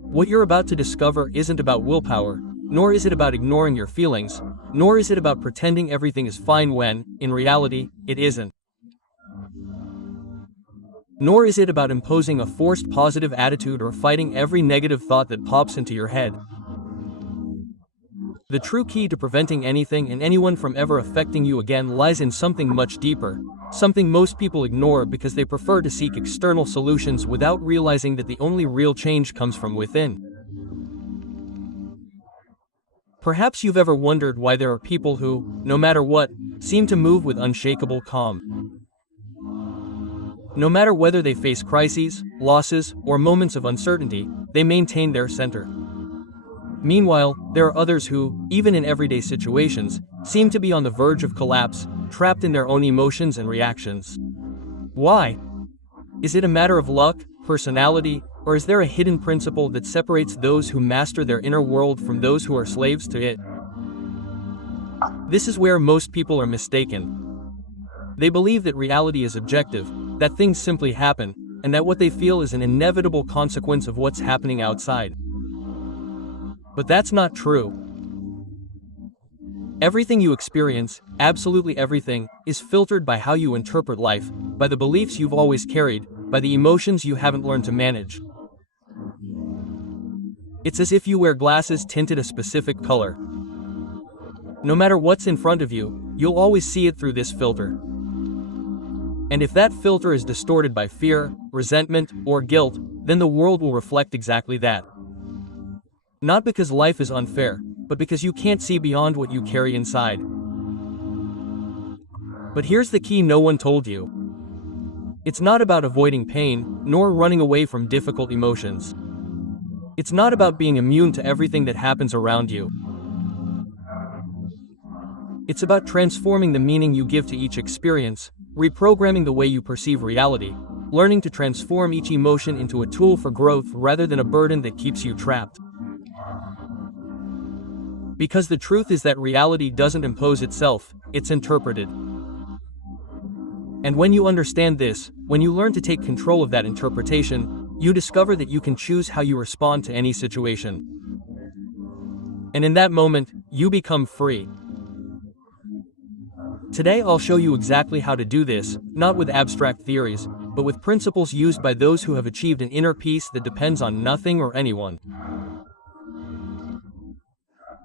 What you're about to discover isn't about willpower, nor is it about ignoring your feelings, nor is it about pretending everything is fine when, in reality, it isn't. Nor is it about imposing a forced positive attitude or fighting every negative thought that pops into your head. The true key to preventing anything and anyone from ever affecting you again lies in something much deeper, something most people ignore because they prefer to seek external solutions without realizing that the only real change comes from within. Perhaps you've ever wondered why there are people who, no matter what, seem to move with unshakable calm. No matter whether they face crises, losses, or moments of uncertainty, they maintain their center. Meanwhile, there are others who, even in everyday situations, seem to be on the verge of collapse, trapped in their own emotions and reactions. Why? Is it a matter of luck, personality, or is there a hidden principle that separates those who master their inner world from those who are slaves to it? This is where most people are mistaken. They believe that reality is objective, that things simply happen, and that what they feel is an inevitable consequence of what's happening outside. But that's not true. Everything you experience, absolutely everything, is filtered by how you interpret life, by the beliefs you've always carried, by the emotions you haven't learned to manage. It's as if you wear glasses tinted a specific color. No matter what's in front of you, you'll always see it through this filter. And if that filter is distorted by fear, resentment, or guilt, then the world will reflect exactly that. Not because life is unfair, but because you can't see beyond what you carry inside. But here's the key no one told you. It's not about avoiding pain, nor running away from difficult emotions. It's not about being immune to everything that happens around you. It's about transforming the meaning you give to each experience, reprogramming the way you perceive reality, learning to transform each emotion into a tool for growth rather than a burden that keeps you trapped. Because the truth is that reality doesn't impose itself, it's interpreted. And when you understand this, when you learn to take control of that interpretation, you discover that you can choose how you respond to any situation. And in that moment, you become free. Today I'll show you exactly how to do this, not with abstract theories, but with principles used by those who have achieved an inner peace that depends on nothing or anyone.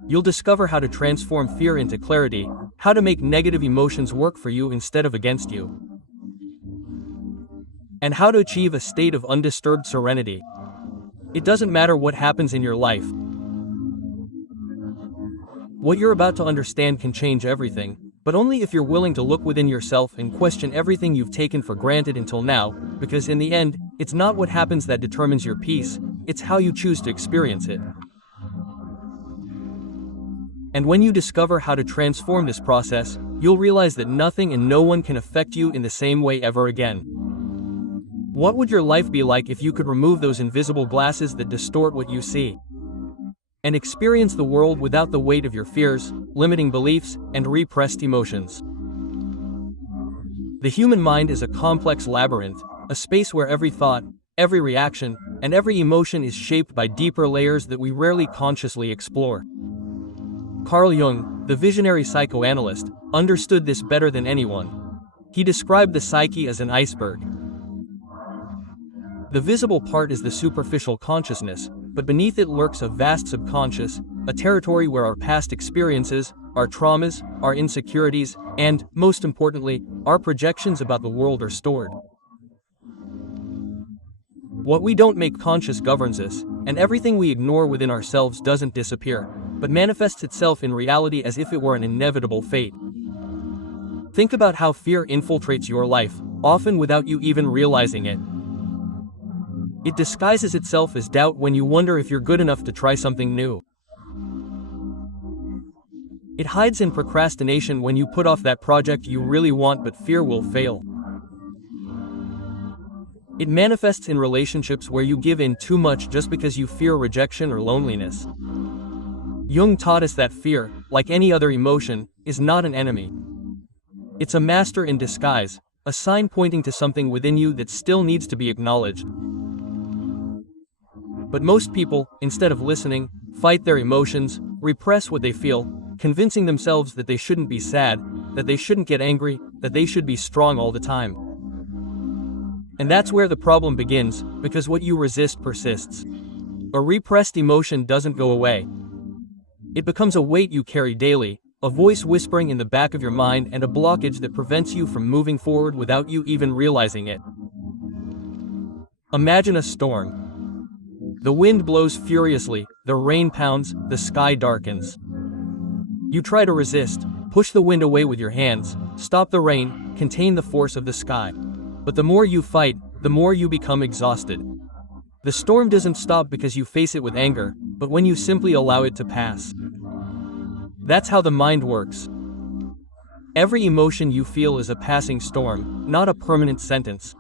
You'll discover how to transform fear into clarity, how to make negative emotions work for you instead of against you, and how to achieve a state of undisturbed serenity. It doesn't matter what happens in your life. What you're about to understand can change everything, but only if you're willing to look within yourself and question everything you've taken for granted until now, because in the end, it's not what happens that determines your peace, it's how you choose to experience it. And when you discover how to transform this process, you'll realize that nothing and no one can affect you in the same way ever again. What would your life be like if you could remove those invisible glasses that distort what you see? And experience the world without the weight of your fears, limiting beliefs, and repressed emotions. The human mind is a complex labyrinth, a space where every thought, every reaction, and every emotion is shaped by deeper layers that we rarely consciously explore. Carl Jung, the visionary psychoanalyst, understood this better than anyone. He described the psyche as an iceberg. The visible part is the superficial consciousness, but beneath it lurks a vast subconscious, a territory where our past experiences, our traumas, our insecurities, and, most importantly, our projections about the world are stored. What we don't make conscious governs us, and everything we ignore within ourselves doesn't disappear, but manifests itself in reality as if it were an inevitable fate. Think about how fear infiltrates your life, often without you even realizing it. It disguises itself as doubt when you wonder if you're good enough to try something new. It hides in procrastination when you put off that project you really want but fear will fail. It manifests in relationships where you give in too much just because you fear rejection or loneliness. Jung taught us that fear, like any other emotion, is not an enemy. It's a master in disguise, a sign pointing to something within you that still needs to be acknowledged. But most people, instead of listening, fight their emotions, repress what they feel, convincing themselves that they shouldn't be sad, that they shouldn't get angry, that they should be strong all the time. And that's where the problem begins, because what you resist persists. A repressed emotion doesn't go away. It becomes a weight you carry daily, a voice whispering in the back of your mind and a blockage that prevents you from moving forward without you even realizing it. Imagine a storm. The wind blows furiously, the rain pounds, the sky darkens. You try to resist, push the wind away with your hands, stop the rain, contain the force of the sky. But the more you fight, the more you become exhausted. The storm doesn't stop because you face it with anger, but when you simply allow it to pass. That's how the mind works. Every emotion you feel is a passing storm, not a permanent sentence.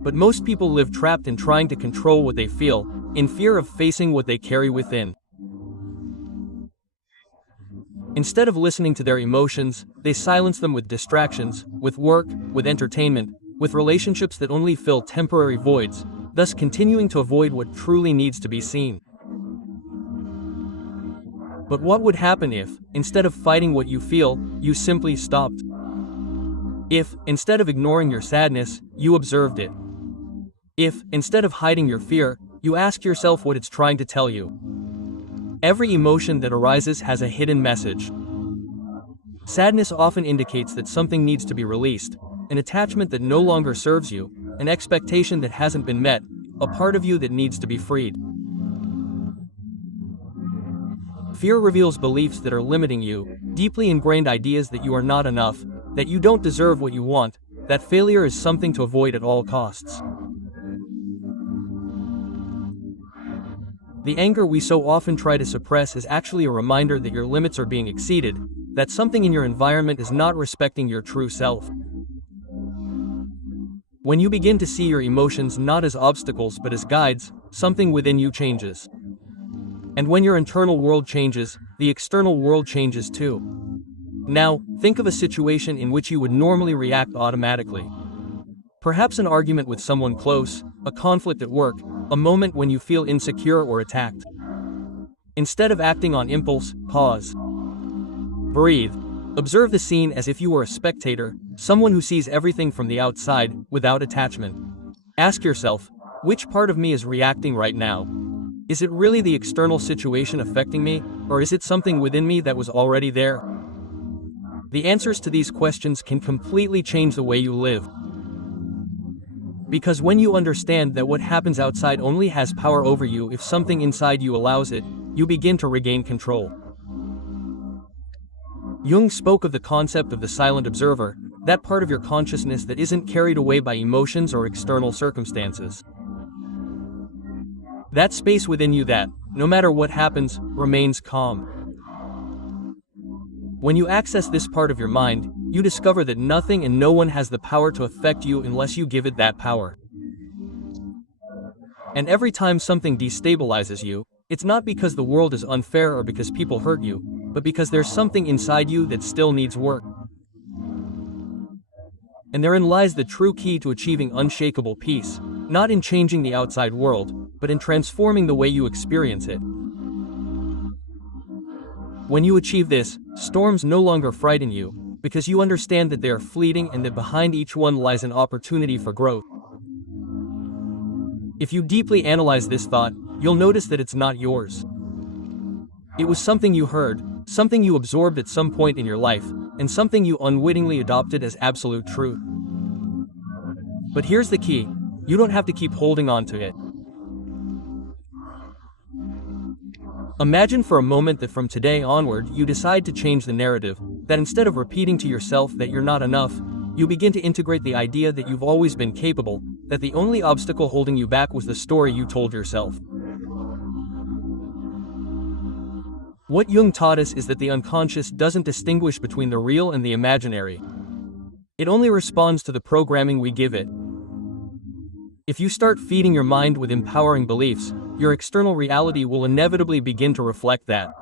But most people live trapped in trying to control what they feel, in fear of facing what they carry within. Instead of listening to their emotions, they silence them with distractions, with work, with entertainment, with relationships that only fill temporary voids, thus continuing to avoid what truly needs to be seen. But what would happen if, instead of fighting what you feel, you simply stopped? If, instead of ignoring your sadness, you observed it? If, instead of hiding your fear, you ask yourself what it's trying to tell you? Every emotion that arises has a hidden message. Sadness often indicates that something needs to be released, an attachment that no longer serves you, an expectation that hasn't been met, a part of you that needs to be freed. Fear reveals beliefs that are limiting you, deeply ingrained ideas that you are not enough, that you don't deserve what you want, that failure is something to avoid at all costs. The anger we so often try to suppress is actually a reminder that your limits are being exceeded, that something in your environment is not respecting your true self. When you begin to see your emotions not as obstacles but as guides, something within you changes. And when your internal world changes, the external world changes too. Now, think of a situation in which you would normally react automatically. Perhaps an argument with someone close, a conflict at work, a moment when you feel insecure or attacked. Instead of acting on impulse, pause. Breathe. Observe the scene as if you were a spectator, someone who sees everything from the outside, without attachment. Ask yourself, which part of me is reacting right now? Is it really the external situation affecting me, or is it something within me that was already there? The answers to these questions can completely change the way you live. Because when you understand that what happens outside only has power over you if something inside you allows it, you begin to regain control. Jung spoke of the concept of the silent observer, that part of your consciousness that isn't carried away by emotions or external circumstances. That space within you that, no matter what happens, remains calm. When you access this part of your mind, you discover that nothing and no one has the power to affect you unless you give it that power. And every time something destabilizes you, it's not because the world is unfair or because people hurt you, but because there's something inside you that still needs work. And therein lies the true key to achieving unshakable peace, not in changing the outside world, but in transforming the way you experience it. When you achieve this, storms no longer frighten you, because you understand that they are fleeting and that behind each one lies an opportunity for growth. If you deeply analyze this thought, you'll notice that it's not yours. It was something you heard, something you absorbed at some point in your life, and something you unwittingly adopted as absolute truth. But here's the key, you don't have to keep holding on to it. Imagine for a moment that from today onward you decide to change the narrative, that instead of repeating to yourself that you're not enough, you begin to integrate the idea that you've always been capable, that the only obstacle holding you back was the story you told yourself. What Jung taught us is that the unconscious doesn't distinguish between the real and the imaginary. It only responds to the programming we give it. If you start feeding your mind with empowering beliefs, your external reality will inevitably begin to reflect that.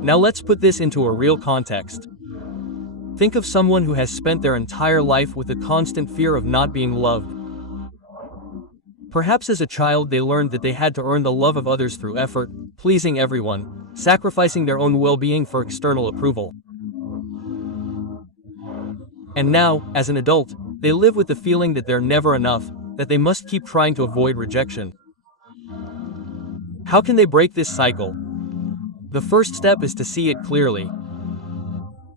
Now let's put this into a real context. Think of someone who has spent their entire life with the constant fear of not being loved. Perhaps as a child they learned that they had to earn the love of others through effort, pleasing everyone, sacrificing their own well-being for external approval. And now, as an adult, they live with the feeling that they're never enough, that they must keep trying to avoid rejection. How can they break this cycle? The first step is to see it clearly.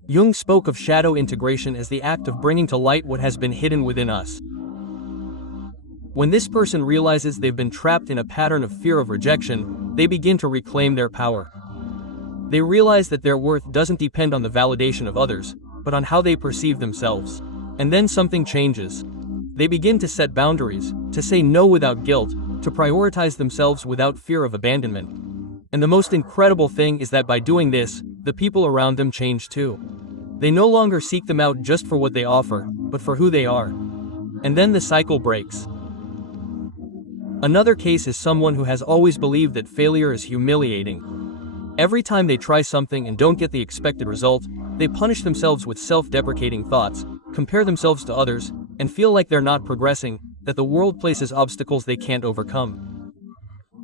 Jung spoke of shadow integration as the act of bringing to light what has been hidden within us. When this person realizes they've been trapped in a pattern of fear of rejection, they begin to reclaim their power. They realize that their worth doesn't depend on the validation of others, but on how they perceive themselves. And then something changes. They begin to set boundaries, to say no without guilt, to prioritize themselves without fear of abandonment. And the most incredible thing is that by doing this, the people around them change too. They no longer seek them out just for what they offer, but for who they are. And then the cycle breaks. Another case is someone who has always believed that failure is humiliating. Every time they try something and don't get the expected result, they punish themselves with self-deprecating thoughts, compare themselves to others, and feel like they're not progressing, that the world places obstacles they can't overcome.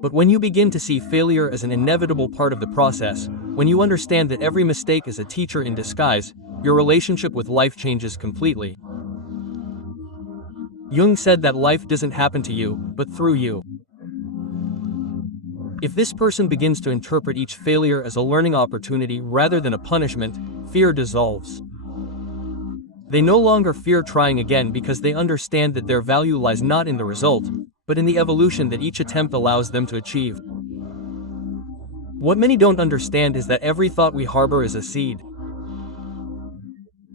But when you begin to see failure as an inevitable part of the process, when you understand that every mistake is a teacher in disguise, your relationship with life changes completely. Jung said that life doesn't happen to you, but through you. If this person begins to interpret each failure as a learning opportunity rather than a punishment, fear dissolves. They no longer fear trying again because they understand that their value lies not in the result, but in the evolution that each attempt allows them to achieve. What many don't understand is that every thought we harbor is a seed.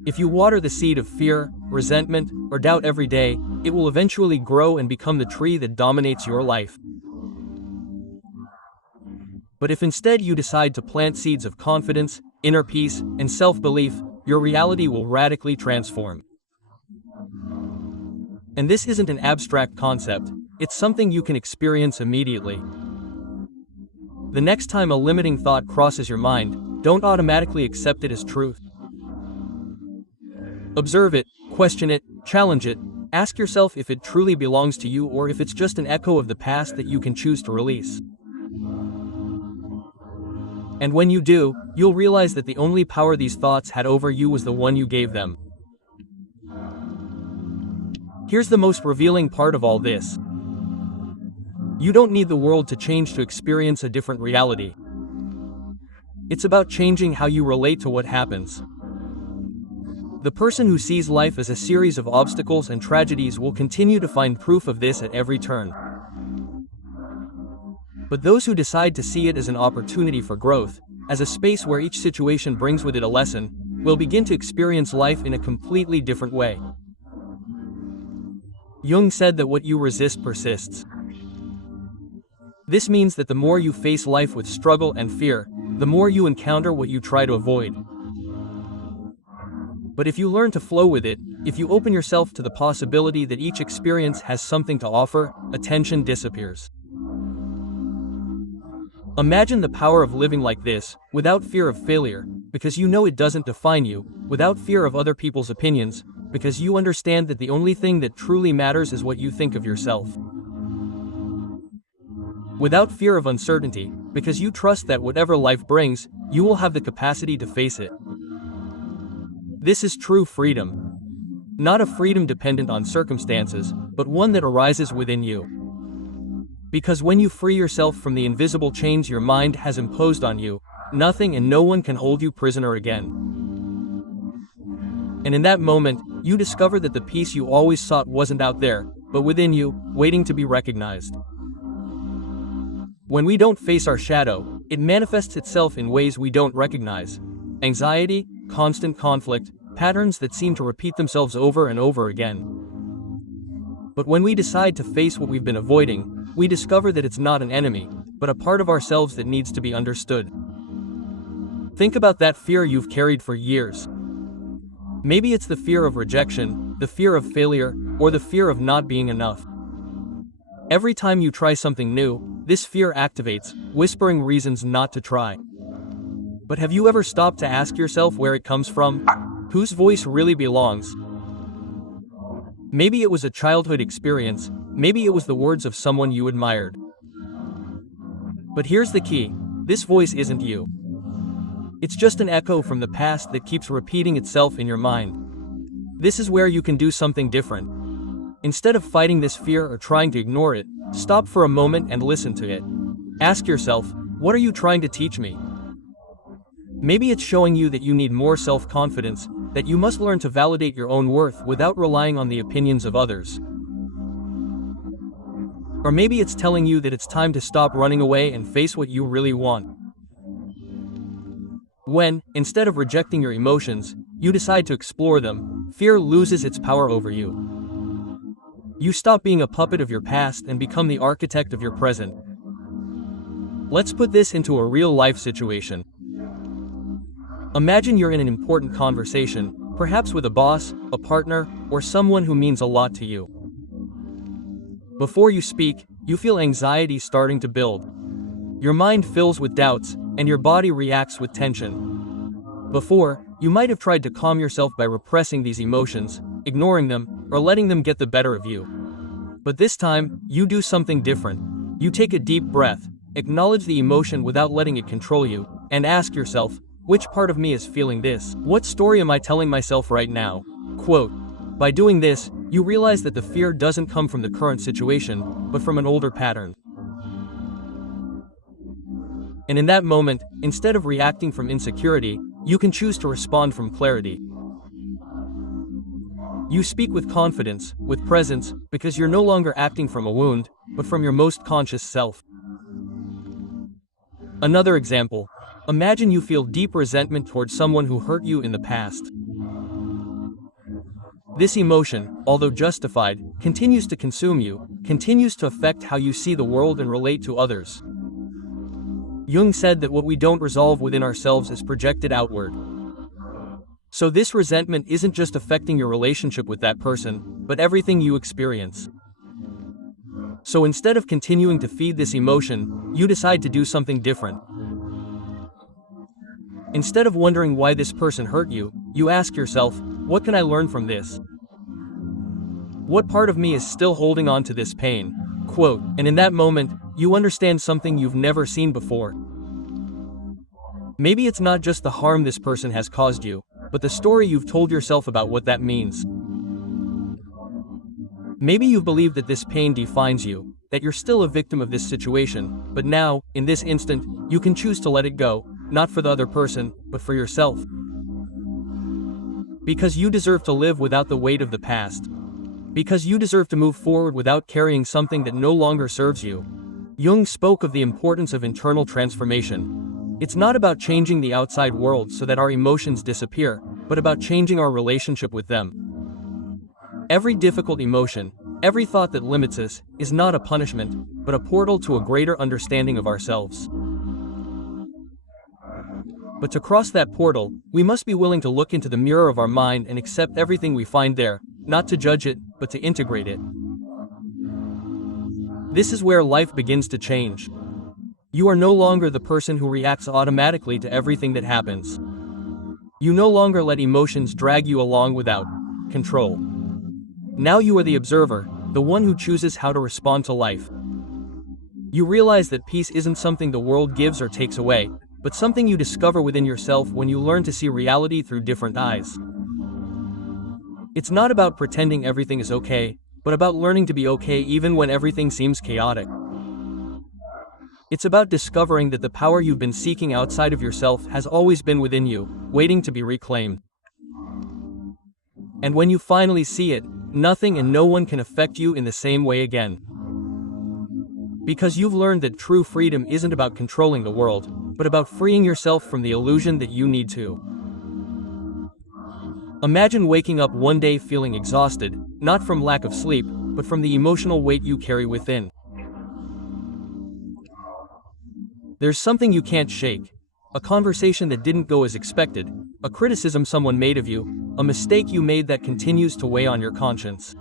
If you water the seed of fear, resentment, or doubt every day, it will eventually grow and become the tree that dominates your life. But if instead you decide to plant seeds of confidence, inner peace, and self-belief, your reality will radically transform. And this isn't an abstract concept, it's something you can experience immediately. The next time a limiting thought crosses your mind, don't automatically accept it as truth. Observe it, question it, challenge it, ask yourself if it truly belongs to you or if it's just an echo of the past that you can choose to release. And when you do, you'll realize that the only power these thoughts had over you was the one you gave them. Here's the most revealing part of all this. You don't need the world to change to experience a different reality. It's about changing how you relate to what happens. The person who sees life as a series of obstacles and tragedies will continue to find proof of this at every turn. But those who decide to see it as an opportunity for growth, as a space where each situation brings with it a lesson, will begin to experience life in a completely different way. Jung said that what you resist persists. This means that the more you face life with struggle and fear, the more you encounter what you try to avoid. But if you learn to flow with it, if you open yourself to the possibility that each experience has something to offer, attention disappears. Imagine the power of living like this, without fear of failure, because you know it doesn't define you, without fear of other people's opinions, because you understand that the only thing that truly matters is what you think of yourself. Without fear of uncertainty, because you trust that whatever life brings, you will have the capacity to face it. This is true freedom. Not a freedom dependent on circumstances, but one that arises within you. Because when you free yourself from the invisible chains your mind has imposed on you, nothing and no one can hold you prisoner again. And in that moment, you discover that the peace you always sought wasn't out there, but within you, waiting to be recognized. When we don't face our shadow, it manifests itself in ways we don't recognize. Anxiety, constant conflict, patterns that seem to repeat themselves over and over again. But when we decide to face what we've been avoiding, we discover that it's not an enemy, but a part of ourselves that needs to be understood. Think about that fear you've carried for years. Maybe it's the fear of rejection, the fear of failure, or the fear of not being enough. Every time you try something new, this fear activates, whispering reasons not to try. But have you ever stopped to ask yourself where it comes from? Whose voice really belongs? Maybe it was a childhood experience, Maybe it was the words of someone you admired. But here's the key: this voice isn't you. It's just an echo from the past that keeps repeating itself in your mind. This is where you can do something different. Instead of fighting this fear or trying to ignore it, stop for a moment and listen to it. Ask yourself, what are you trying to teach me? Maybe it's showing you that you need more self-confidence, that you must learn to validate your own worth without relying on the opinions of others. Or maybe it's telling you that it's time to stop running away and face what you really want. When, instead of rejecting your emotions, you decide to explore them, fear loses its power over you. You stop being a puppet of your past and become the architect of your present. Let's put this into a real-life situation. Imagine you're in an important conversation, perhaps with a boss, a partner, or someone who means a lot to you. Before you speak, you feel anxiety starting to build. Your mind fills with doubts, and your body reacts with tension. Before, you might have tried to calm yourself by repressing these emotions, ignoring them, or letting them get the better of you. But this time, you do something different. You take a deep breath, acknowledge the emotion without letting it control you, and ask yourself, which part of me is feeling this? What story am I telling myself right now? Quote, by doing this, you realize that the fear doesn't come from the current situation, but from an older pattern. And in that moment, instead of reacting from insecurity, you can choose to respond from clarity. You speak with confidence, with presence, because you're no longer acting from a wound, but from your most conscious self. Another example. Imagine you feel deep resentment towards someone who hurt you in the past. This emotion, although justified, continues to consume you, continues to affect how you see the world and relate to others. Jung said that what we don't resolve within ourselves is projected outward. So this resentment isn't just affecting your relationship with that person, but everything you experience. So instead of continuing to feed this emotion, you decide to do something different. Instead of wondering why this person hurt you, you ask yourself, what can I learn from this? What part of me is still holding on to this pain? Quote, and in that moment, you understand something you've never seen before. Maybe it's not just the harm this person has caused you, but the story you've told yourself about what that means. Maybe you've believed that this pain defines you, that you're still a victim of this situation, but now, in this instant, you can choose to let it go, not for the other person, but for yourself. Because you deserve to live without the weight of the past. Because you deserve to move forward without carrying something that no longer serves you. Jung spoke of the importance of internal transformation. It's not about changing the outside world so that our emotions disappear, but about changing our relationship with them. Every difficult emotion, every thought that limits us, is not a punishment, but a portal to a greater understanding of ourselves. But to cross that portal, we must be willing to look into the mirror of our mind and accept everything we find there, not to judge it, but to integrate it. This is where life begins to change. You are no longer the person who reacts automatically to everything that happens. You no longer let emotions drag you along without control. Now you are the observer, the one who chooses how to respond to life. You realize that peace isn't something the world gives or takes away, but something you discover within yourself when you learn to see reality through different eyes. It's not about pretending everything is okay, but about learning to be okay even when everything seems chaotic. It's about discovering that the power you've been seeking outside of yourself has always been within you, waiting to be reclaimed. And when you finally see it, nothing and no one can affect you in the same way again. Because you've learned that true freedom isn't about controlling the world, but about freeing yourself from the illusion that you need to. Imagine waking up one day feeling exhausted, not from lack of sleep, but from the emotional weight you carry within. There's something you can't shake. A conversation that didn't go as expected, a criticism someone made of you, a mistake you made that continues to weigh on your conscience.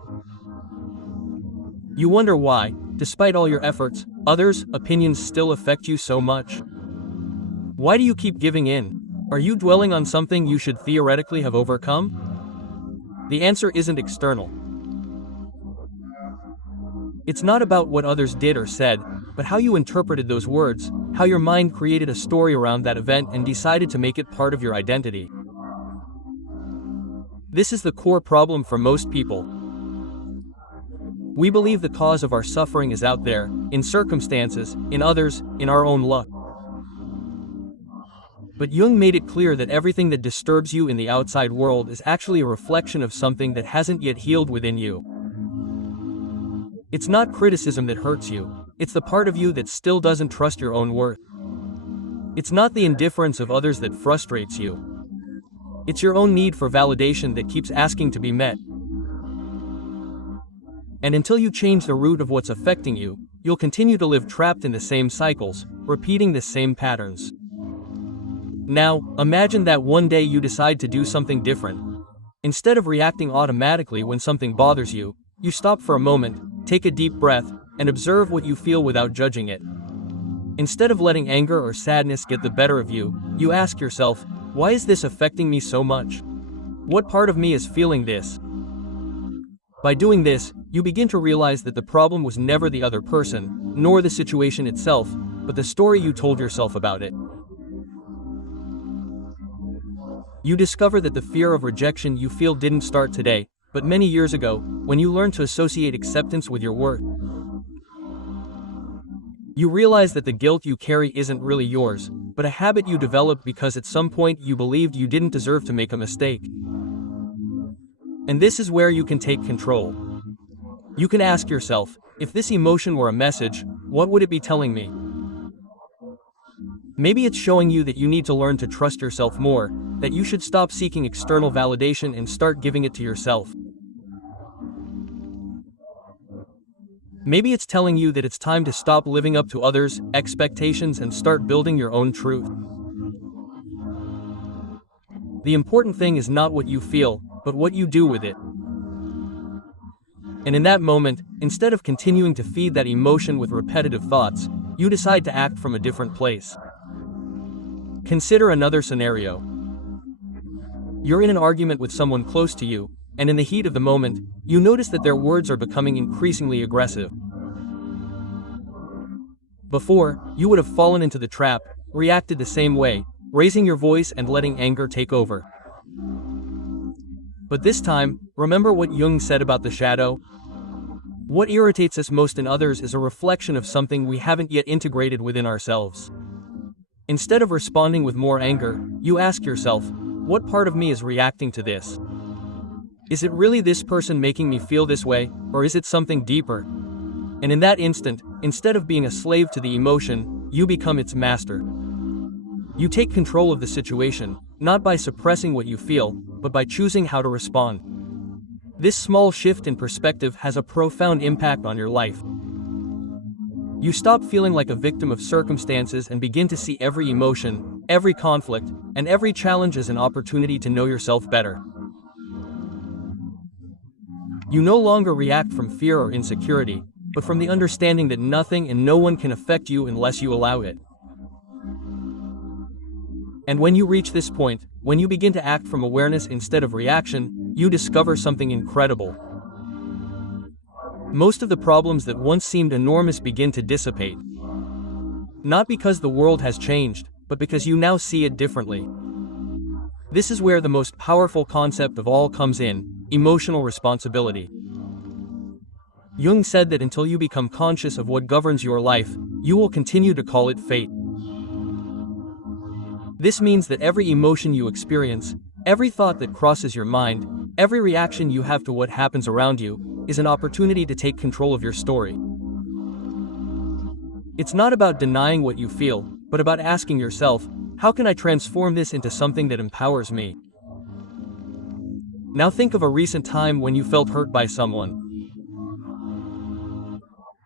You wonder why, despite all your efforts, others' opinions still affect you so much. Why do you keep giving in? Are you dwelling on something you should theoretically have overcome? The answer isn't external. It's not about what others did or said, but how you interpreted those words, how your mind created a story around that event and decided to make it part of your identity. This is the core problem for most people. We believe the cause of our suffering is out there, in circumstances, in others, in our own luck. But Jung made it clear that everything that disturbs you in the outside world is actually a reflection of something that hasn't yet healed within you. It's not criticism that hurts you, it's the part of you that still doesn't trust your own worth. It's not the indifference of others that frustrates you. It's your own need for validation that keeps asking to be met. And until you change the root of what's affecting you, you'll continue to live trapped in the same cycles, repeating the same patterns. Now, imagine that one day you decide to do something different. Instead of reacting automatically when something bothers you, you stop for a moment, take a deep breath, and observe what you feel without judging it. Instead of letting anger or sadness get the better of you, you ask yourself, why is this affecting me so much? What part of me is feeling this? By doing this, you begin to realize that the problem was never the other person, nor the situation itself, but the story you told yourself about it. You discover that the fear of rejection you feel didn't start today, but many years ago, when you learned to associate acceptance with your worth. You realize that the guilt you carry isn't really yours, but a habit you developed because at some point you believed you didn't deserve to make a mistake. And this is where you can take control. You can ask yourself, if this emotion were a message, what would it be telling me? Maybe it's showing you that you need to learn to trust yourself more, that you should stop seeking external validation and start giving it to yourself. Maybe it's telling you that it's time to stop living up to others' expectations and start building your own truth. The important thing is not what you feel, but what you do with it. And in that moment, instead of continuing to feed that emotion with repetitive thoughts, you decide to act from a different place. Consider another scenario. You're in an argument with someone close to you, and in the heat of the moment, you notice that their words are becoming increasingly aggressive. Before, you would have fallen into the trap, reacted the same way, raising your voice and letting anger take over. But this time, remember what Jung said about the shadow? What irritates us most in others is a reflection of something we haven't yet integrated within ourselves. Instead of responding with more anger, you ask yourself, what part of me is reacting to this? Is it really this person making me feel this way, or is it something deeper? And in that instant, instead of being a slave to the emotion, you become its master. You take control of the situation, not by suppressing what you feel, but by choosing how to respond. This small shift in perspective has a profound impact on your life. You stop feeling like a victim of circumstances and begin to see every emotion, every conflict, and every challenge as an opportunity to know yourself better. You no longer react from fear or insecurity, but from the understanding that nothing and no one can affect you unless you allow it. And when you reach this point, when you begin to act from awareness instead of reaction, you discover something incredible. Most of the problems that once seemed enormous begin to dissipate. Not because the world has changed, but because you now see it differently. This is where the most powerful concept of all comes in: emotional responsibility. Jung said that until you become conscious of what governs your life, you will continue to call it fate. This means that every emotion you experience, every thought that crosses your mind, every reaction you have to what happens around you, is an opportunity to take control of your story. It's not about denying what you feel, but about asking yourself, how can I transform this into something that empowers me? Now think of a recent time when you felt hurt by someone.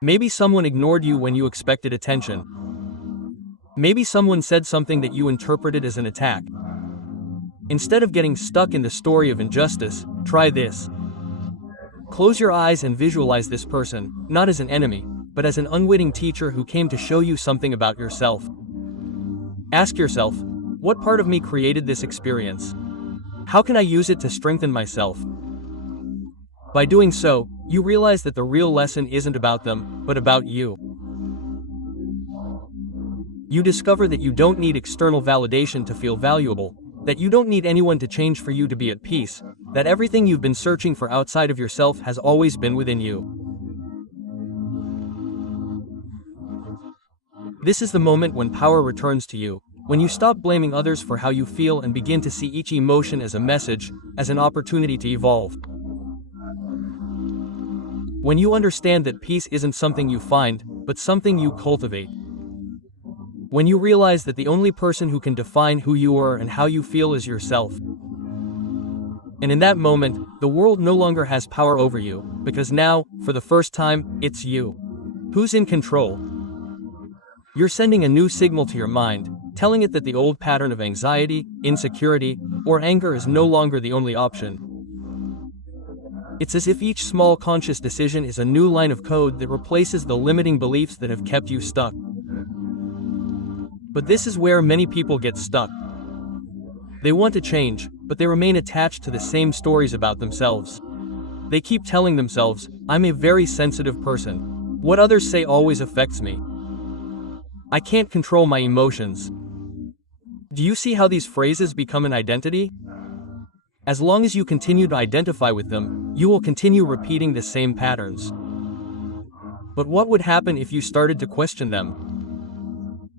Maybe someone ignored you when you expected attention. Maybe someone said something that you interpreted as an attack. Instead of getting stuck in the story of injustice, try this. Close your eyes and visualize this person, not as an enemy, but as an unwitting teacher who came to show you something about yourself. Ask yourself, what part of me created this experience? How can I use it to strengthen myself? By doing so, you realize that the real lesson isn't about them, but about you. You discover that you don't need external validation to feel valuable, that you don't need anyone to change for you to be at peace, that everything you've been searching for outside of yourself has always been within you. This is the moment when power returns to you, when you stop blaming others for how you feel and begin to see each emotion as a message, as an opportunity to evolve. When you understand that peace isn't something you find, but something you cultivate. When you realize that the only person who can define who you are and how you feel is yourself. And in that moment, the world no longer has power over you, because now, for the first time, it's you who's in control. You're sending a new signal to your mind, telling it that the old pattern of anxiety, insecurity, or anger is no longer the only option. It's as if each small conscious decision is a new line of code that replaces the limiting beliefs that have kept you stuck. But this is where many people get stuck. They want to change, but they remain attached to the same stories about themselves. They keep telling themselves, I'm a very sensitive person. What others say always affects me. I can't control my emotions. Do you see how these phrases become an identity? As long as you continue to identify with them, you will continue repeating the same patterns. But what would happen if you started to question them?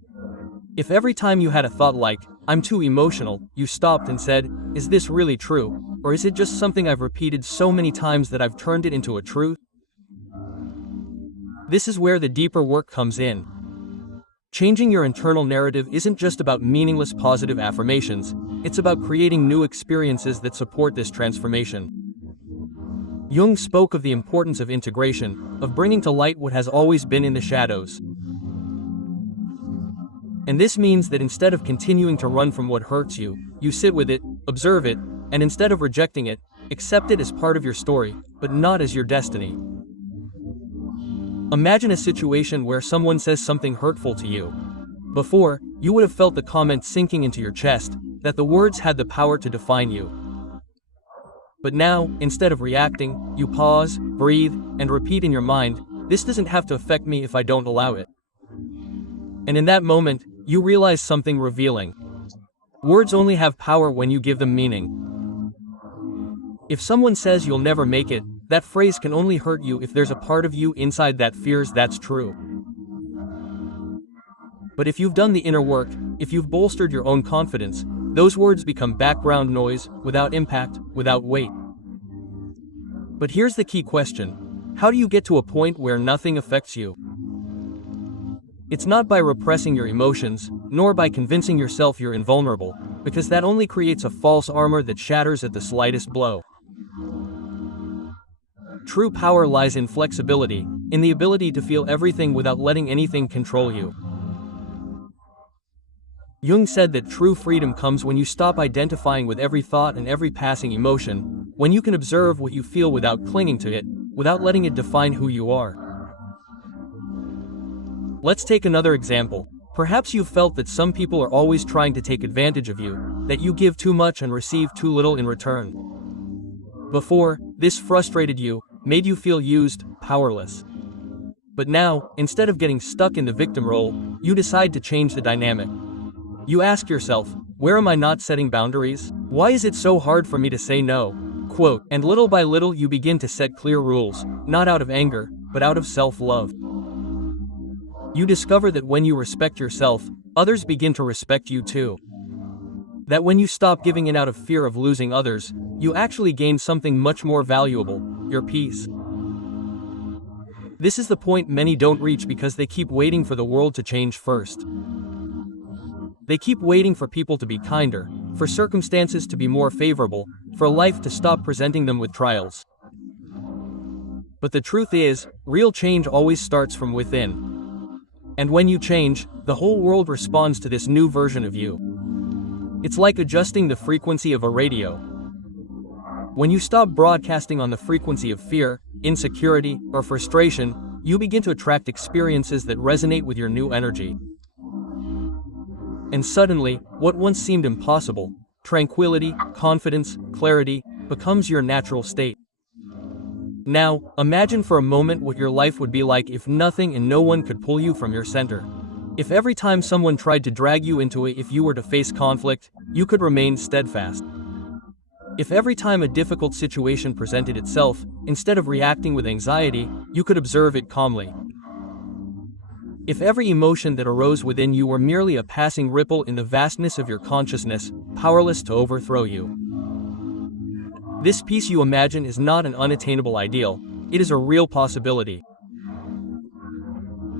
If every time you had a thought like, I'm too emotional, you stopped and said, is this really true? Or is it just something I've repeated so many times that I've turned it into a truth? This is where the deeper work comes in. Changing your internal narrative isn't just about meaningless positive affirmations, it's about creating new experiences that support this transformation. Jung spoke of the importance of integration, of bringing to light what has always been in the shadows. And this means that instead of continuing to run from what hurts you, you sit with it, observe it, and instead of rejecting it, accept it as part of your story, but not as your destiny. Imagine a situation where someone says something hurtful to you. Before, you would have felt the comment sinking into your chest, that the words had the power to define you. But now, instead of reacting, you pause, breathe, and repeat in your mind, this doesn't have to affect me if I don't allow it. And in that moment, you realize something revealing. Words only have power when you give them meaning. If someone says you'll never make it, that phrase can only hurt you if there's a part of you inside that fears that's true. But if you've done the inner work, if you've bolstered your own confidence, those words become background noise, without impact, without weight. But here's the key question. How do you get to a point where nothing affects you? It's not by repressing your emotions, nor by convincing yourself you're invulnerable, because that only creates a false armor that shatters at the slightest blow. True power lies in flexibility, in the ability to feel everything without letting anything control you. Jung said that true freedom comes when you stop identifying with every thought and every passing emotion, when you can observe what you feel without clinging to it, without letting it define who you are. Let's take another example. Perhaps you've felt that some people are always trying to take advantage of you, that you give too much and receive too little in return. Before, this frustrated you, made you feel used, powerless. But now, instead of getting stuck in the victim role, you decide to change the dynamic. You ask yourself, where am I not setting boundaries? Why is it so hard for me to say no? Quote, and little by little you begin to set clear rules, not out of anger, but out of self-love. You discover that when you respect yourself, others begin to respect you too. That when you stop giving in out of fear of losing others, you actually gain something much more valuable, your peace. This is the point many don't reach because they keep waiting for the world to change first. They keep waiting for people to be kinder, for circumstances to be more favorable, for life to stop presenting them with trials. But the truth is, real change always starts from within. And when you change, the whole world responds to this new version of you. It's like adjusting the frequency of a radio. When you stop broadcasting on the frequency of fear, insecurity, or frustration, you begin to attract experiences that resonate with your new energy. And suddenly, what once seemed impossible, tranquility, confidence, clarity, becomes your natural state. Now, imagine for a moment what your life would be like if nothing and no one could pull you from your center. If every time someone tried to drag you into it, if you were to face conflict, you could remain steadfast. If every time a difficult situation presented itself, instead of reacting with anxiety, you could observe it calmly. If every emotion that arose within you were merely a passing ripple in the vastness of your consciousness, powerless to overthrow you. This peace you imagine is not an unattainable ideal, it is a real possibility.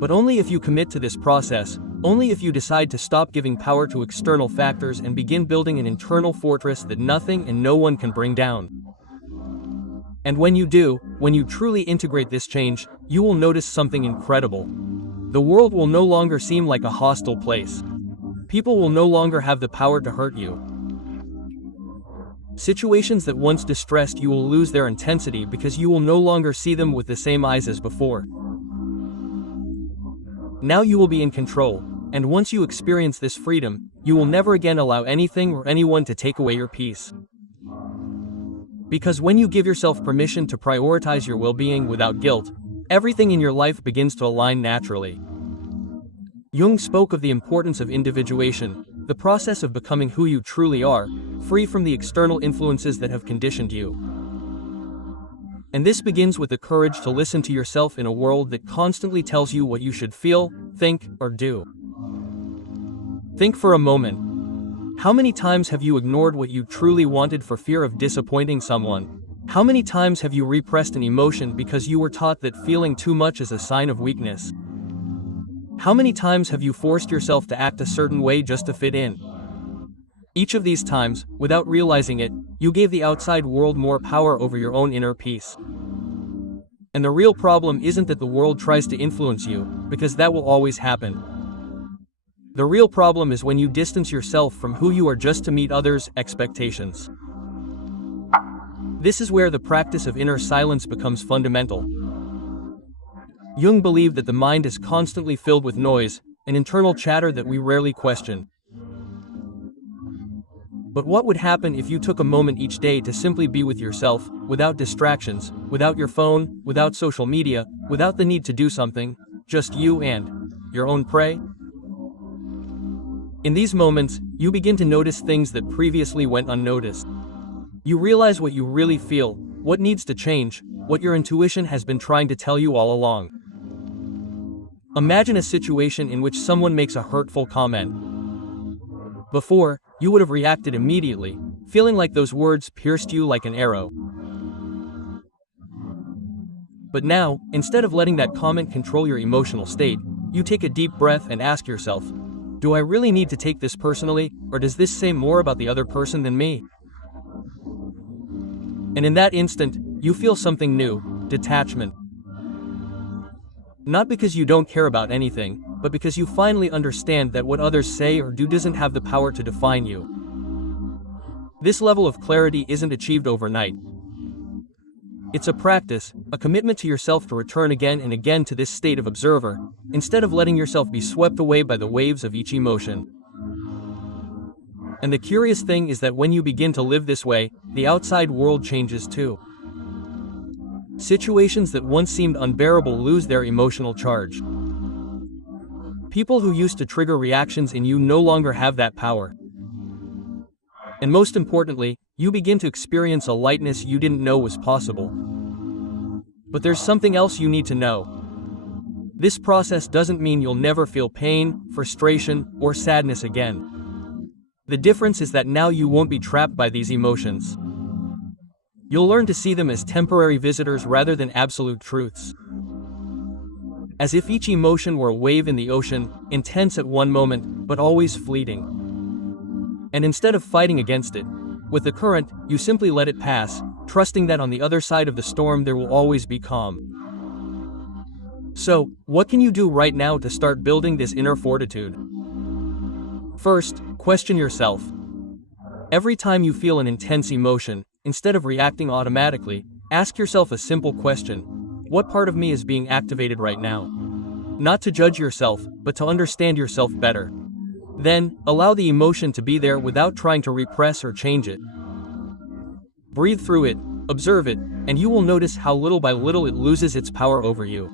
But only if you commit to this process, only if you decide to stop giving power to external factors and begin building an internal fortress that nothing and no one can bring down. And when you do, when you truly integrate this change, you will notice something incredible. The world will no longer seem like a hostile place. People will no longer have the power to hurt you. Situations that once distressed you will lose their intensity because you will no longer see them with the same eyes as before. Now you will be in control, and once you experience this freedom, you will never again allow anything or anyone to take away your peace. Because when you give yourself permission to prioritize your well-being without guilt, everything in your life begins to align naturally. Jung spoke of the importance of individuation, the process of becoming who you truly are, free from the external influences that have conditioned you. And this begins with the courage to listen to yourself in a world that constantly tells you what you should feel, think, or do. Think for a moment. How many times have you ignored what you truly wanted for fear of disappointing someone? How many times have you repressed an emotion because you were taught that feeling too much is a sign of weakness? How many times have you forced yourself to act a certain way just to fit in? Each of these times, without realizing it, you gave the outside world more power over your own inner peace. And the real problem isn't that the world tries to influence you, because that will always happen. The real problem is when you distance yourself from who you are just to meet others' expectations. This is where the practice of inner silence becomes fundamental. Jung believed that the mind is constantly filled with noise, an internal chatter that we rarely question. But what would happen if you took a moment each day to simply be with yourself, without distractions, without your phone, without social media, without the need to do something, just you and your own prey? In these moments, you begin to notice things that previously went unnoticed. You realize what you really feel, what needs to change, what your intuition has been trying to tell you all along. Imagine a situation in which someone makes a hurtful comment. Before, you would have reacted immediately, feeling like those words pierced you like an arrow. But now, instead of letting that comment control your emotional state, you take a deep breath and ask yourself, do I really need to take this personally, or does this say more about the other person than me? And in that instant, you feel something new, detachment. Not because you don't care about anything, but because you finally understand that what others say or do doesn't have the power to define you. This level of clarity isn't achieved overnight. It's a practice, a commitment to yourself to return again and again to this state of observer, instead of letting yourself be swept away by the waves of each emotion. And the curious thing is that when you begin to live this way, the outside world changes too. Situations that once seemed unbearable lose their emotional charge. People who used to trigger reactions in you no longer have that power. And most importantly, you begin to experience a lightness you didn't know was possible. But there's something else you need to know. This process doesn't mean you'll never feel pain, frustration, or sadness again. The difference is that now you won't be trapped by these emotions. You'll learn to see them as temporary visitors rather than absolute truths. As if each emotion were a wave in the ocean, intense at one moment, but always fleeting. And instead of fighting against it, with the current, you simply let it pass, trusting that on the other side of the storm there will always be calm. So, what can you do right now to start building this inner fortitude? First, question yourself. Every time you feel an intense emotion, instead of reacting automatically, ask yourself a simple question. What part of me is being activated right now? Not to judge yourself, but to understand yourself better. Then, allow the emotion to be there without trying to repress or change it. Breathe through it, Observe it, and you will notice how little by little it loses its power over you.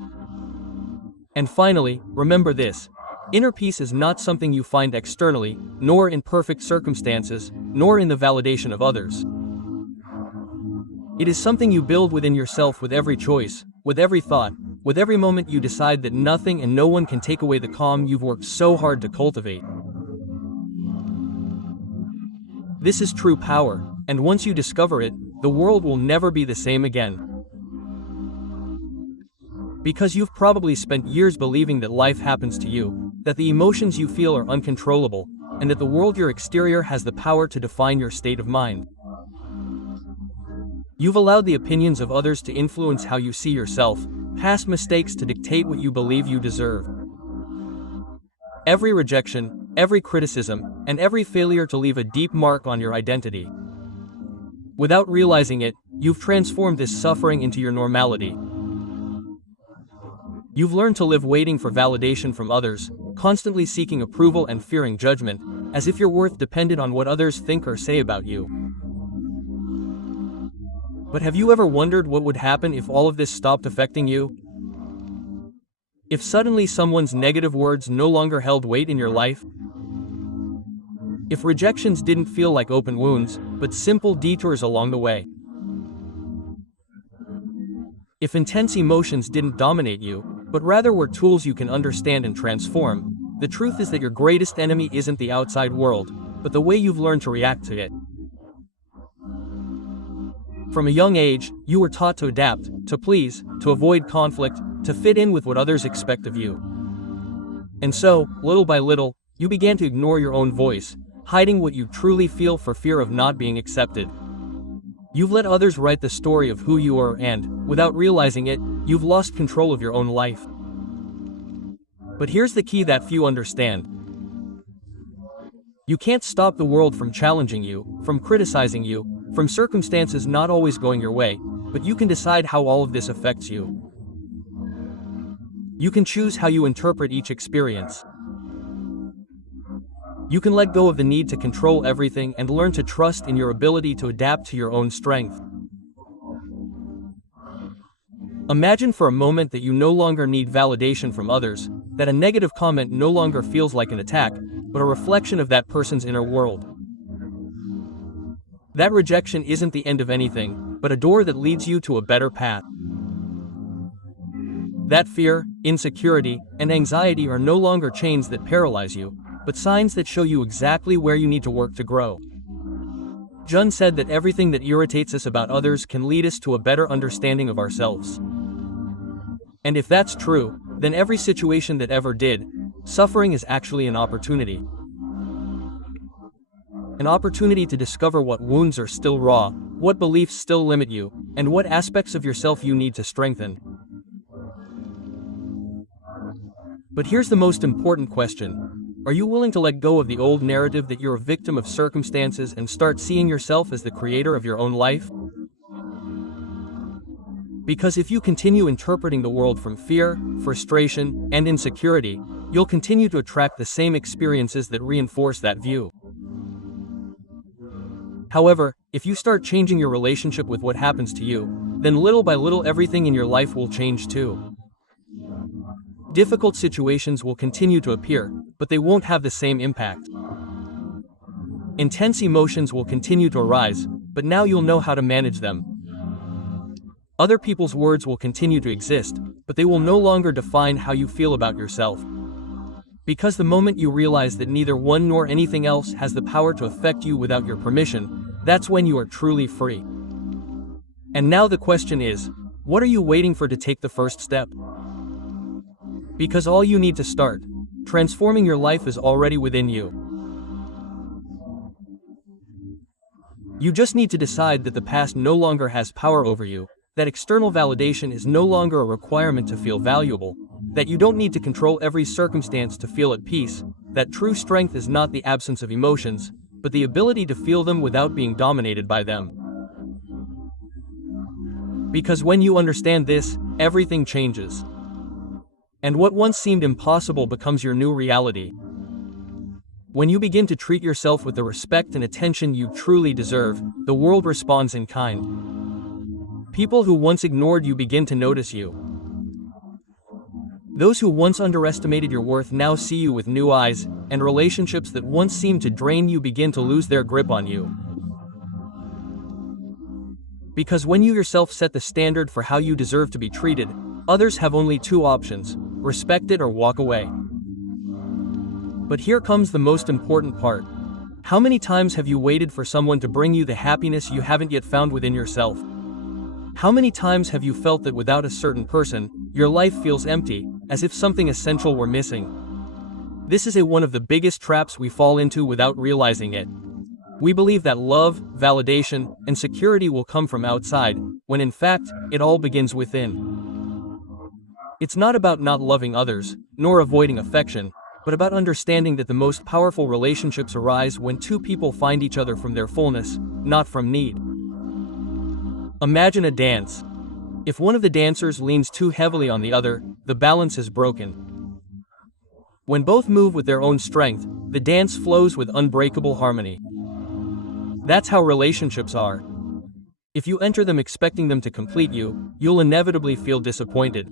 And finally, remember this. Inner peace is not something you find externally, nor in perfect circumstances, nor in the validation of others. It is something you build within yourself with every choice, with every thought, with every moment you decide that nothing and no one can take away the calm you've worked so hard to cultivate. This is true power, and once you discover it, the world will never be the same again. Because you've probably spent years believing that life happens to you, that the emotions you feel are uncontrollable, and that the world your exterior has the power to define your state of mind. You've allowed the opinions of others to influence how you see yourself, past mistakes to dictate what you believe you deserve. Every rejection, every criticism, and every failure to leave a deep mark on your identity. Without realizing it, you've transformed this suffering into your normality. You've learned to live waiting for validation from others, constantly seeking approval and fearing judgment, as if your worth depended on what others think or say about you. But have you ever wondered what would happen if all of this stopped affecting you? If suddenly someone's negative words no longer held weight in your life? If rejections didn't feel like open wounds, but simple detours along the way? If intense emotions didn't dominate you, but rather were tools you can understand and transform, the truth is that your greatest enemy isn't the outside world, but the way you've learned to react to it. From a young age, you were taught to adapt, to please, to avoid conflict, to fit in with what others expect of you. And so, little by little, you began to ignore your own voice, hiding what you truly feel for fear of not being accepted. You've let others write the story of who you are and, without realizing it, you've lost control of your own life. But here's the key that few understand. You can't stop the world from challenging you, from criticizing you, from circumstances not always going your way, but you can decide how all of this affects you. You can choose how you interpret each experience. You can let go of the need to control everything and learn to trust in your ability to adapt to your own strength. Imagine for a moment that you no longer need validation from others, that a negative comment no longer feels like an attack, but a reflection of that person's inner world. That rejection isn't the end of anything, but a door that leads you to a better path. That fear, insecurity, and anxiety are no longer chains that paralyze you, but signs that show you exactly where you need to work to grow. Jung said that everything that irritates us about others can lead us to a better understanding of ourselves. And if that's true, then every situation that ever did, suffering is actually an opportunity. An opportunity to discover what wounds are still raw, what beliefs still limit you, and what aspects of yourself you need to strengthen. But here's the most important question. Are you willing to let go of the old narrative that you're a victim of circumstances and start seeing yourself as the creator of your own life? Because if you continue interpreting the world from fear, frustration, and insecurity, you'll continue to attract the same experiences that reinforce that view. However, if you start changing your relationship with what happens to you, then little by little everything in your life will change too. Difficult situations will continue to appear, but they won't have the same impact. Intense emotions will continue to arise, but now you'll know how to manage them. Other people's words will continue to exist, but they will no longer define how you feel about yourself. Because the moment you realize that neither one nor anything else has the power to affect you without your permission, that's when you are truly free. And now the question is, what are you waiting for to take the first step? Because all you need to start transforming your life is already within you. You just need to decide that the past no longer has power over you, that external validation is no longer a requirement to feel valuable, that you don't need to control every circumstance to feel at peace, that true strength is not the absence of emotions, but the ability to feel them without being dominated by them. Because when you understand this, everything changes. And what once seemed impossible becomes your new reality. When you begin to treat yourself with the respect and attention you truly deserve, the world responds in kind. People who once ignored you begin to notice you. Those who once underestimated your worth now see you with new eyes, and relationships that once seemed to drain you begin to lose their grip on you. Because when you yourself set the standard for how you deserve to be treated, others have only two options: respect it or walk away. But here comes the most important part. How many times have you waited for someone to bring you the happiness you haven't yet found within yourself? How many times have you felt that without a certain person, your life feels empty, as if something essential were missing? This is one of the biggest traps we fall into without realizing it. We believe that love, validation, and security will come from outside, when in fact, it all begins within. It's not about not loving others, nor avoiding affection, but about understanding that the most powerful relationships arise when two people find each other from their fullness, not from need. Imagine a dance. If one of the dancers leans too heavily on the other, the balance is broken. When both move with their own strength, the dance flows with unbreakable harmony. That's how relationships are. If you enter them expecting them to complete you, you'll inevitably feel disappointed.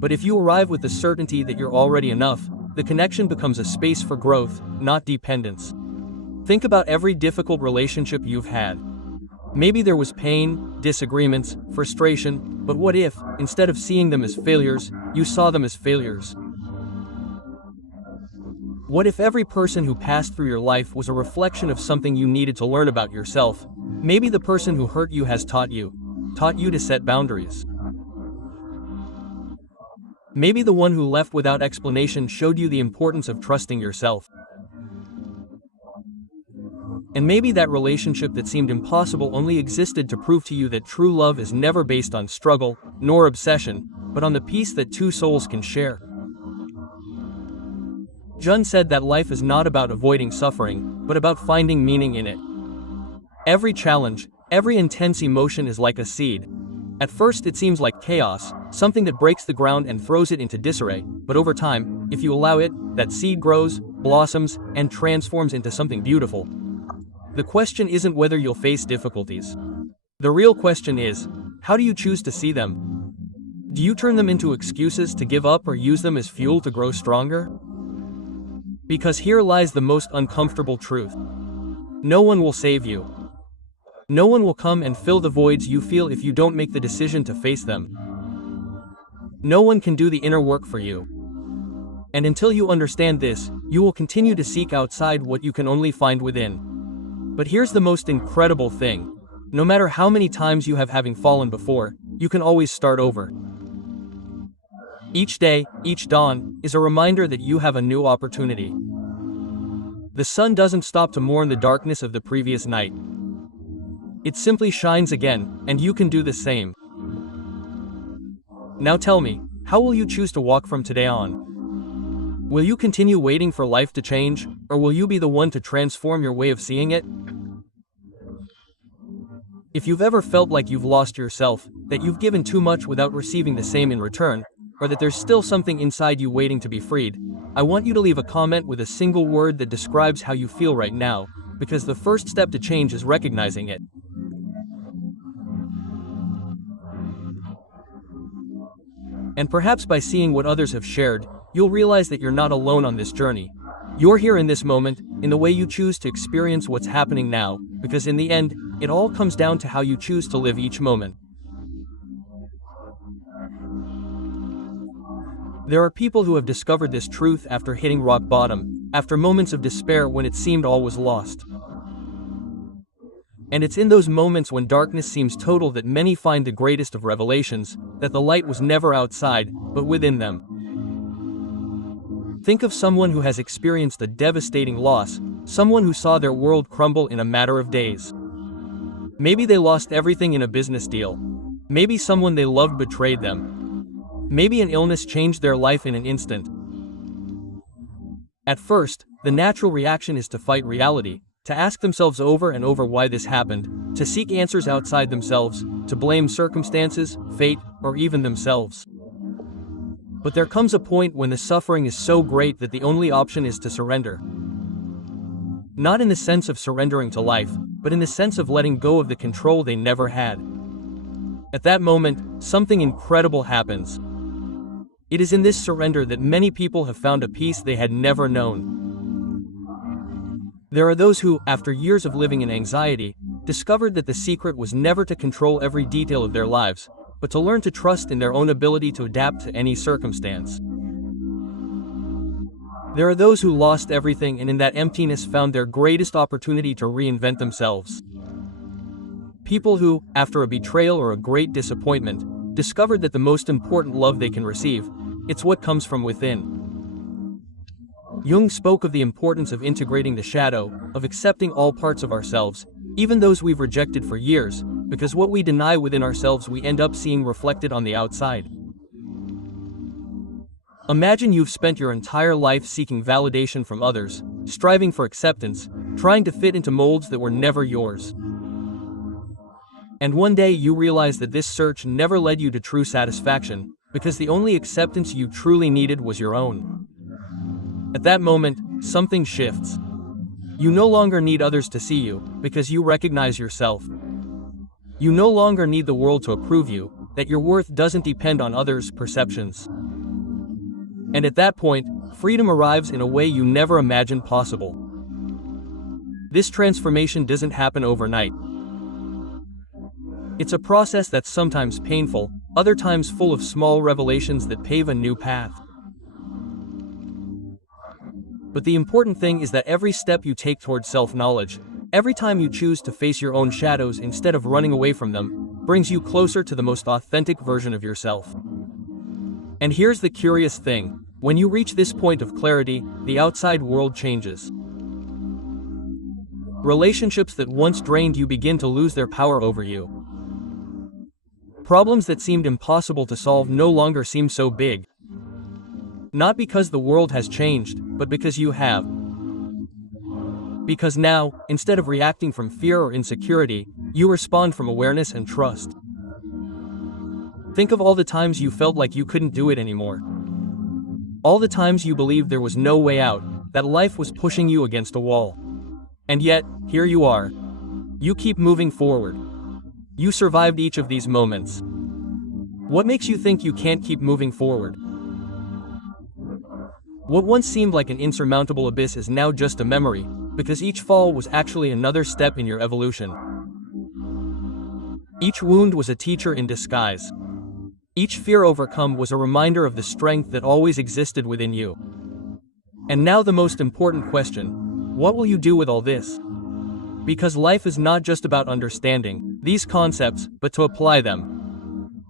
But if you arrive with the certainty that you're already enough, the connection becomes a space for growth, not dependence. Think about every difficult relationship you've had. Maybe there was pain, disagreements, frustration, but what if, instead of seeing them as failures, you saw them as failures? What if every person who passed through your life was a reflection of something you needed to learn about yourself? Maybe the person who hurt you has taught you to set boundaries. Maybe the one who left without explanation showed you the importance of trusting yourself. And maybe that relationship that seemed impossible only existed to prove to you that true love is never based on struggle, nor obsession, but on the peace that two souls can share. Jung said that life is not about avoiding suffering, but about finding meaning in it. Every challenge, every intense emotion is like a seed. At first it seems like chaos, something that breaks the ground and throws it into disarray, but over time, if you allow it, that seed grows, blossoms, and transforms into something beautiful. The question isn't whether you'll face difficulties. The real question is, how do you choose to see them? Do you turn them into excuses to give up or use them as fuel to grow stronger? Because here lies the most uncomfortable truth. No one will save you. No one will come and fill the voids you feel if you don't make the decision to face them. No one can do the inner work for you. And until you understand this, you will continue to seek outside what you can only find within. But here's the most incredible thing. No matter how many times you have having fallen before, you can always start over. Each day, each dawn, is a reminder that you have a new opportunity. The sun doesn't stop to mourn the darkness of the previous night. It simply shines again, and you can do the same. Now tell me, how will you choose to walk from today on? Will you continue waiting for life to change, or will you be the one to transform your way of seeing it? If you've ever felt like you've lost yourself, that you've given too much without receiving the same in return, or that there's still something inside you waiting to be freed, I want you to leave a comment with a single word that describes how you feel right now, because the first step to change is recognizing it. And perhaps by seeing what others have shared, you'll realize that you're not alone on this journey. You're here in this moment, in the way you choose to experience what's happening now, because in the end, it all comes down to how you choose to live each moment. There are people who have discovered this truth after hitting rock bottom, after moments of despair when it seemed all was lost. And it's in those moments when darkness seems total that many find the greatest of revelations, that the light was never outside, but within them. Think of someone who has experienced a devastating loss, someone who saw their world crumble in a matter of days. Maybe they lost everything in a business deal. Maybe someone they loved betrayed them. Maybe an illness changed their life in an instant. At first, the natural reaction is to fight reality, to ask themselves over and over why this happened, to seek answers outside themselves, to blame circumstances, fate, or even themselves. But there comes a point when the suffering is so great that the only option is to surrender. Not in the sense of surrendering to life, but in the sense of letting go of the control they never had. At that moment, something incredible happens. It is in this surrender that many people have found a peace they had never known. There are those who, after years of living in anxiety, discovered that the secret was never to control every detail of their lives, but to learn to trust in their own ability to adapt to any circumstance. There are those who lost everything and in that emptiness found their greatest opportunity to reinvent themselves. People who, after a betrayal or a great disappointment, discovered that the most important love they can receive, it's what comes from within. Jung spoke of the importance of integrating the shadow, of accepting all parts of ourselves, even those we've rejected for years, because what we deny within ourselves we end up seeing reflected on the outside. Imagine you've spent your entire life seeking validation from others, striving for acceptance, trying to fit into molds that were never yours. And one day you realize that this search never led you to true satisfaction, because the only acceptance you truly needed was your own. At that moment, something shifts. You no longer need others to see you, because you recognize yourself. You no longer need the world to approve you, that your worth doesn't depend on others' perceptions. And at that point, freedom arrives in a way you never imagined possible. This transformation doesn't happen overnight. It's a process that's sometimes painful, other times full of small revelations that pave a new path. But the important thing is that every step you take toward self-knowledge, every time you choose to face your own shadows instead of running away from them, brings you closer to the most authentic version of yourself. And here's the curious thing, when you reach this point of clarity, the outside world changes. Relationships that once drained you begin to lose their power over you. Problems that seemed impossible to solve no longer seem so big. Not because the world has changed, but because you have. Because now, instead of reacting from fear or insecurity, you respond from awareness and trust. Think of all the times you felt like you couldn't do it anymore. All the times you believed there was no way out, that life was pushing you against a wall. And yet, here you are. You keep moving forward. You survived each of these moments. What makes you think you can't keep moving forward? What once seemed like an insurmountable abyss is now just a memory, because each fall was actually another step in your evolution. Each wound was a teacher in disguise. Each fear overcome was a reminder of the strength that always existed within you. And now the most important question: what will you do with all this? Because life is not just about understanding these concepts, but to apply them.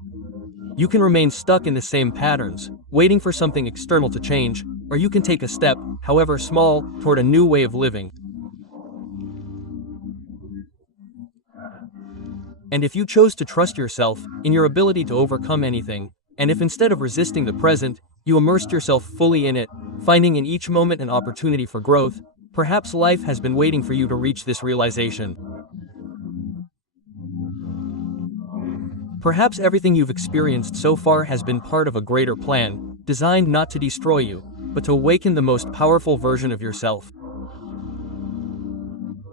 You can remain stuck in the same patterns, waiting for something external to change, or you can take a step, however small, toward a new way of living. And if you chose to trust yourself, in your ability to overcome anything, and if instead of resisting the present, you immersed yourself fully in it, finding in each moment an opportunity for growth, perhaps life has been waiting for you to reach this realization. Perhaps everything you've experienced so far has been part of a greater plan, designed not to destroy you, but to awaken the most powerful version of yourself.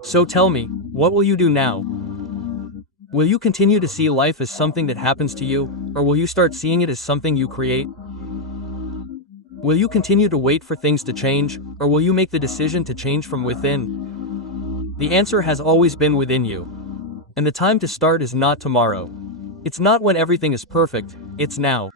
So tell me, what will you do now? Will you continue to see life as something that happens to you, or will you start seeing it as something you create? Will you continue to wait for things to change, or will you make the decision to change from within? The answer has always been within you. And the time to start is not tomorrow. It's not when everything is perfect, it's now.